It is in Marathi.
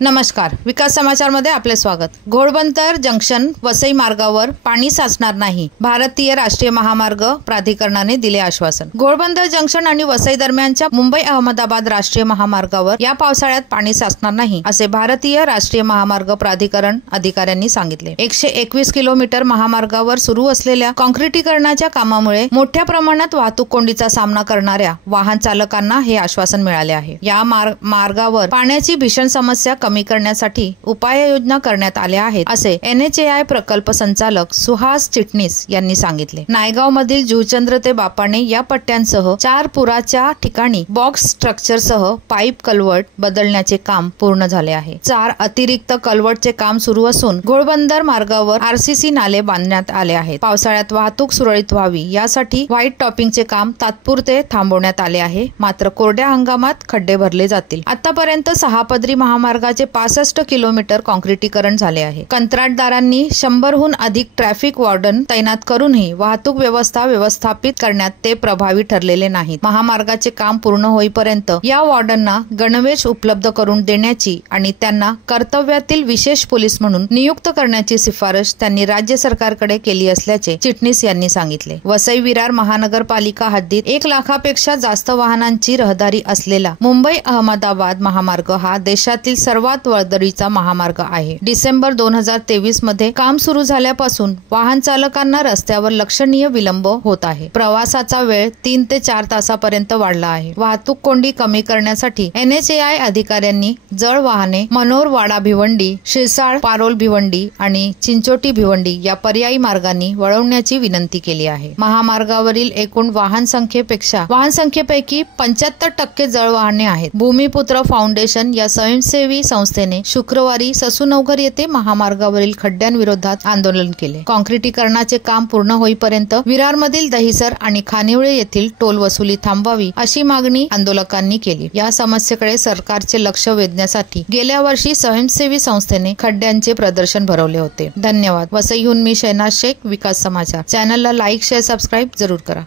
नमस्कार, विकास समाचारमध्ये आपले स्वागत। घोडबंदर जंक्शन वसई मार्गावर पाणी साचणार नाही, भारतीय राष्ट्रीय महामार्ग प्राधिकरणाने दिले आश्वासन। घोडबंदर जंक्शन आणि वसई दरम्यानच्या मुंबई अहमदाबाद राष्ट्रीय महामार्गावर या पावसाळ्यात पाणी साचणार नाही, असे भारतीय राष्ट्रीय महामार्ग प्राधिकरण अधिकाऱ्यांनी सांगितले। 121 किलोमीटर महामार्गावर सुरू असलेल्या काँक्रिटीकरणाच्या कामामुळे मोठ्या प्रमाणात वाहतूक कोंडीचा सामना करणाऱ्या वाहन चालकांना हे आश्वासन मिळाले आहे। या मार्गावर पाण्याची भीषण समस्या कमी करण्यासाठी उपाययोजना करण्यात आल्या आहेत, असे NHAI प्रकल्प संचालक सुहास चिटणीस यांनी सांगितले। नायगाव मधील जुचंद्र ते बापाणे या पट्ट्यांसह 4 पुराच्या ठिकाणी बॉक्स स्ट्रक्चर सह पाईप कल्वर्ट बदलण्याचे काम पूर्ण झाले आहे। 4 अतिरिक्त कल्वर्टचे काम सुरू असून घोडबंदर मार्गावर RCC नाले बांधण्यात आले आहेत। पावसाळ्यात वाहतूक सुरळीत व्हावी यासाठी व्हाईट टॉपिंगचे काम तात्पुरते थांबवण्यात आले आहे, मात्र कोरड्या हंगामात खड्डे भरले जातील। आतापर्यंत 6 पदरी महामार्गाचे 65 किलोमीटर काँक्रिटीकरण झाले आहे। कंत्राटदारांनी 100हून अधिक ट्रॅफिक वॉर्डन तैनात करूनही वाहतूक व्यवस्था व्यवस्थापित करण्यात ते प्रभावी ठरलेले नाहीत। महामार्गाचे काम पूर्ण होईपर्यंत या वॉर्डनना गणवेश उपलब्ध करून देण्याची आणि त्यांना कर्तव्यातील विशेष पोलीस म्हणून नियुक्त करण्याची शिफारस त्यांनी राज्य सरकारकडे केली असल्याचे चिटणीस यांनी सांगितले। वसई विरार महानगरपालिका हद्दीत 1 लाखापेक्षा जास्त वाहनांची रहदारी असलेला मुंबई अहमदाबाद महामार्ग हा देशातील सर्वात वर्दळीचा महामार्ग आहे। डिसेंबर 2023 मध्ये काम सुरू झाल्यापासून वाहन चालकांना रस्त्यावर लक्षणीय विलंब होत आहे। प्रवासाचा वेळ 3 ते 4 तासापर्यंत वाढला आहे। वाहतूक कोंडी कमी करण्यासाठी NHAI अधिकाऱ्यांनी जड वाहने मनोर वाडा भिवंडी, शिरसाळ पारोल भिवंडी आणि चिंचोटी भिवंडी या पर्यायी मार्गांनी वळवण्याची विनंती केली आहे। महामार्गावरील एकूण वाहन संख्येपैकी 75% जड वाहने आहेत। भूमिपुत्र फाउंडेशन या स्वयंसेवी संस्थेने शुक्रवारी ससूनवघर येथे महामार्गावरील खड्ड्यांविरोधात आंदोलन केले। काँक्रिटीकरणाचे काम पूर्ण होईपर्यंत विरारमधील दहिसर आणि खानिवळे येथील टोल वसुली थांबवावी अशी मागणी आंदोलकांनी केली। या समस्येकडे सरकारचे लक्ष वेधण्यासाठी गेल्या वर्षी स्वयंसेवी संस्थेने खड्ड्यांचे प्रदर्शन भरवले होते। धन्यवाद। वसईहून मी शहनाज शेख, विकास समाचार। चॅनलला लाईक, शेअर, सबस्क्राईब जरूर करा।